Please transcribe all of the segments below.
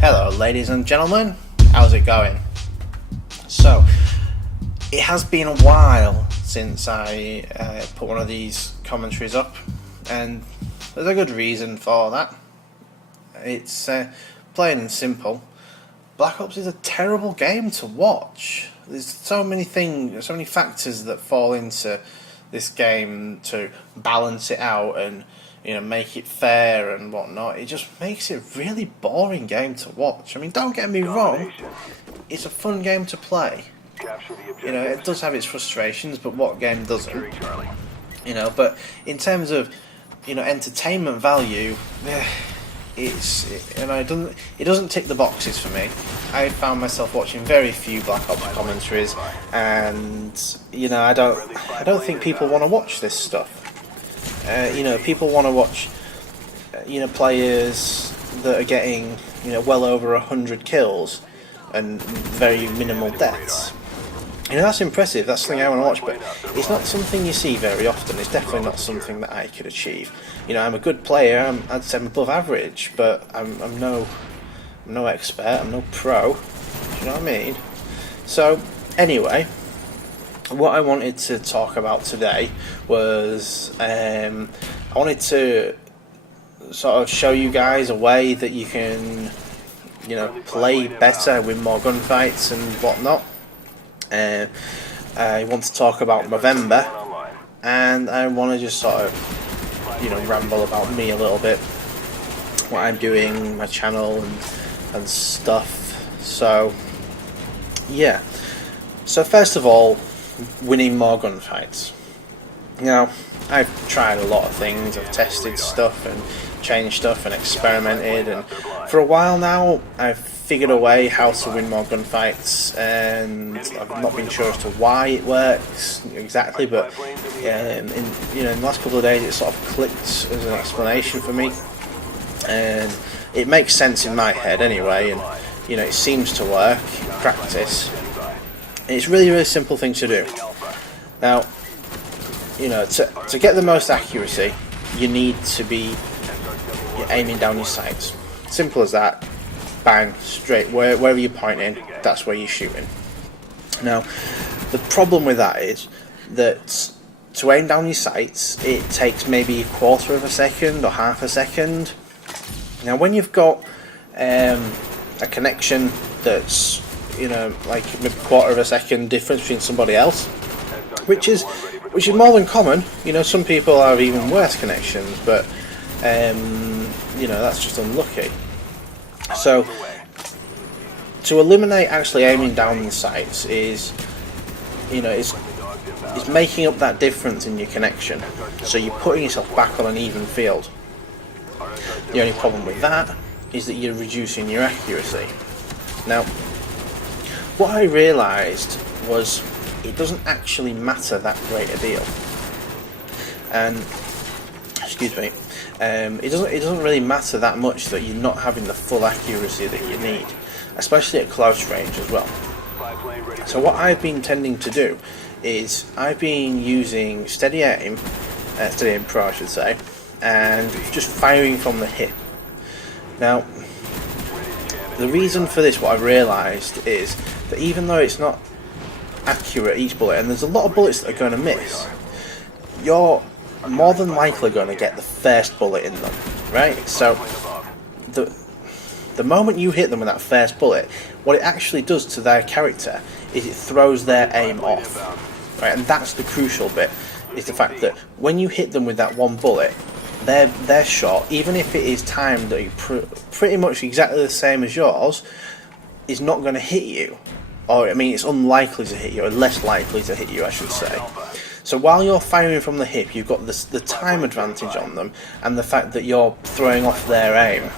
Hello ladies and gentlemen, how's it going? So, it has been a while since I put one of these commentaries up, and there's a good reason for that. It's plain and simple. Black Ops is a terrible game to watch. There's so many things, so many factors that fall into this game to balance it out and make it fair and whatnot. It just makes it a really boring game to watch. I mean, don't get me wrong, it's a fun game to play. It does have its frustrations, but what game doesn't? But in terms of entertainment value, it doesn't tick the boxes for me. I found myself watching very few Black Ops commentaries, and I don't think people want to watch this stuff. People want to watch players that are getting well over 100 kills and very minimal deaths. That's impressive. That's something I want to watch, but it's not something you see very often. It's definitely not something that I could achieve. I'm a good player. I'd say I'm above average, but I'm no expert. I'm no pro. Do you know what I mean? So anyway, what I wanted to talk about today was I wanted to sort of show you guys a way that you can play better, win more gunfights and whatnot. I want to talk about November, and I want to just sort of ramble about me a little bit, what I'm doing, my channel and stuff. So yeah, so first of all, winning more gunfights. I've tried a lot of things. I've tested stuff and changed stuff and experimented, and for a while now I've figured a way how to win more gunfights, and I've not been sure as to why it works exactly, but in the last couple of days it sort of clicked as an explanation for me, and it makes sense in my head anyway, and it seems to work in practice. It's really, really simple thing to do. Now, to get the most accuracy, you need to be aiming down your sights. Simple as that. Bang, straight, wherever you're pointing, that's where you're shooting. Now, the problem with that is that to aim down your sights, it takes maybe a quarter of a second or half a second. Now, when you've got a connection that's like maybe a quarter of a second difference between somebody else, which is more than common. Some people have even worse connections, but that's just unlucky. So to eliminate actually aiming down the sights is is making up that difference in your connection, so you're putting yourself back on an even field. The only problem with that is that you're reducing your accuracy. Now, what I realised was it doesn't actually matter that great a deal, and it doesn't really matter that much that you're not having the full accuracy that you need, especially at close range as well. So what I've been tending to do is I've been using Steady Aim Pro I should say, and just firing from the hip. Now, the reason for this, what I've realised, is that even though it's not accurate each bullet, and there's a lot of bullets that are going to miss, you're more than likely going to get the first bullet in them, right? So the moment you hit them with that first bullet, what it actually does to their character is it throws their aim off, right? And that's the crucial bit, is the fact that when you hit them with that one bullet, their shot, even if it is timed pretty much exactly the same as yours, is not going to hit you. Or, it's unlikely to hit you, or less likely to hit you, I should say. So while you're firing from the hip, you've got the time advantage on them, and the fact that you're throwing off their aim.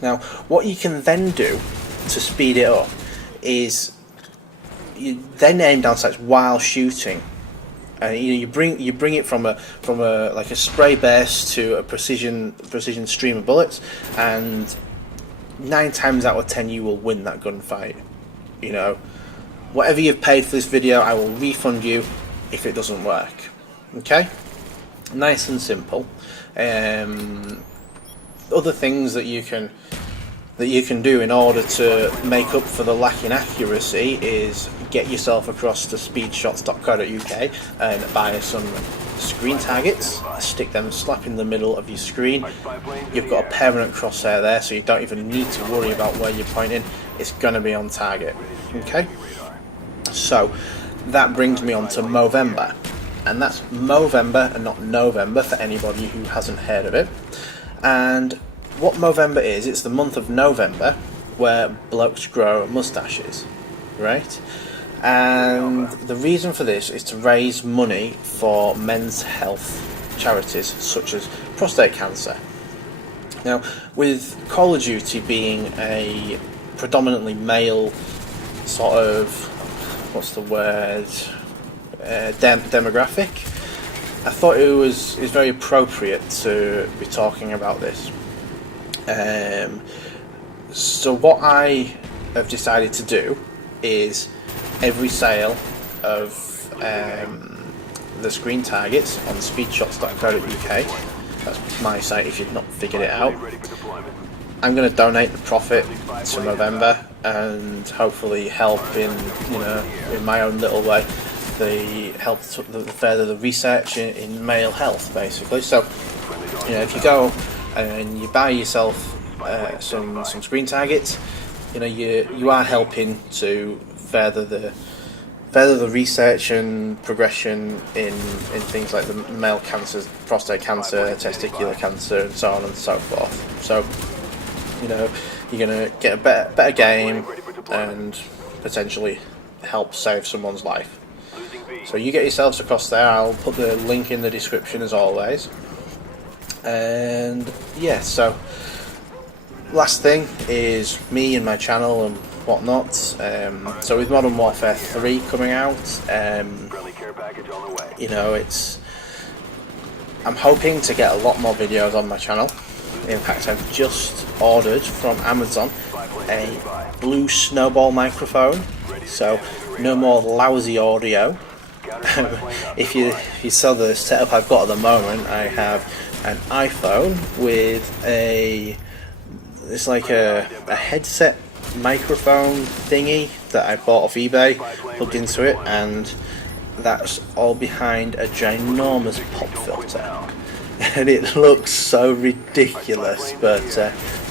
Now, what you can then do to speed it up is you then aim down sights while shooting. And you bring it from a like a spray burst to a precision stream of bullets, and 9 times out of 10 you will win that gunfight. Whatever you've paid for this video, I will refund you if it doesn't work. Okay, nice and simple. Other things that you can that you can do in order to make up for the lacking accuracy is get yourself across to speedshots.co.uk and buy some screen targets, stick them slap in the middle of your screen. You've got a permanent crosshair there, so you don't even need to worry about where you're pointing. It's going to be on target. Okay, so that brings me on to Movember, and that's Movember and not November for anybody who hasn't heard of it. And what Movember is, it's the month of November where blokes grow moustaches, right? And the reason for this is to raise money for men's health charities such as prostate cancer. Now, with Call of Duty being a predominantly male sort of, what's the word, demographic, I thought it was very appropriate to be talking about this. So what I have decided to do is every sale of the screen targets on speedshots.co.uk, that's my site if you've not figured it out, I'm going to donate the profit to Movember and hopefully help in my own little way further the research in male health, basically. So if you go and you buy yourself some screen targets, you are helping to further the research and progression in things like the male cancers, prostate cancer, testicular cancer, and so on and so forth. So you're gonna get a better game and potentially help save someone's life. So you get yourselves across there. I'll put the link in the description as always. And yeah, so last thing is me and my channel and whatnot. So with Modern Warfare 3 coming out, I'm hoping to get a lot more videos on my channel. In fact, I've just ordered from Amazon a blue snowball microphone, so no more lousy audio. If you saw the setup I've got at the moment, I have an iPhone with it's like a headset microphone thingy that I bought off eBay, plugged into it, and that's all behind a ginormous pop filter. And it looks so ridiculous, but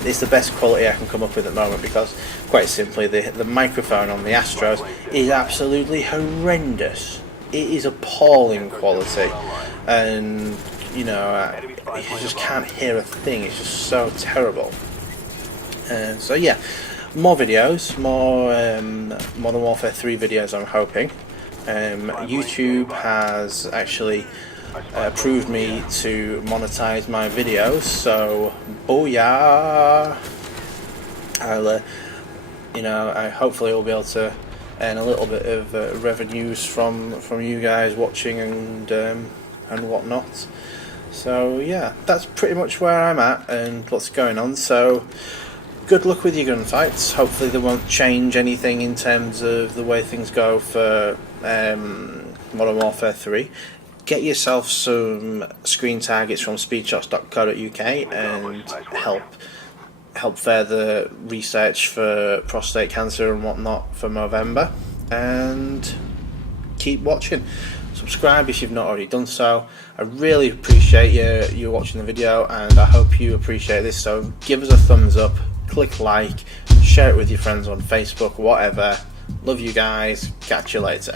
it's the best quality I can come up with at the moment, because quite simply the microphone on the Astros is absolutely horrendous. It is appalling quality, and you just can't hear a thing. It's just so terrible. So yeah, more videos, more Modern Warfare 3 videos, I'm hoping. YouTube has actually approved me to monetize my videos, so booyah! I hopefully will be able to earn a little bit of revenues from you guys watching and whatnot. So yeah, that's pretty much where I'm at and what's going on. So good luck with your gunfights. Hopefully they won't change anything in terms of the way things go for Modern Warfare 3. Get yourself some screen targets from speedshots.co.uk and help further research for prostate cancer and whatnot for Movember. And keep watching. Subscribe if you've not already done so. I really appreciate you watching the video, and I hope you appreciate this. So give us a thumbs up, click like, share it with your friends on Facebook, whatever. Love you guys. Catch you later.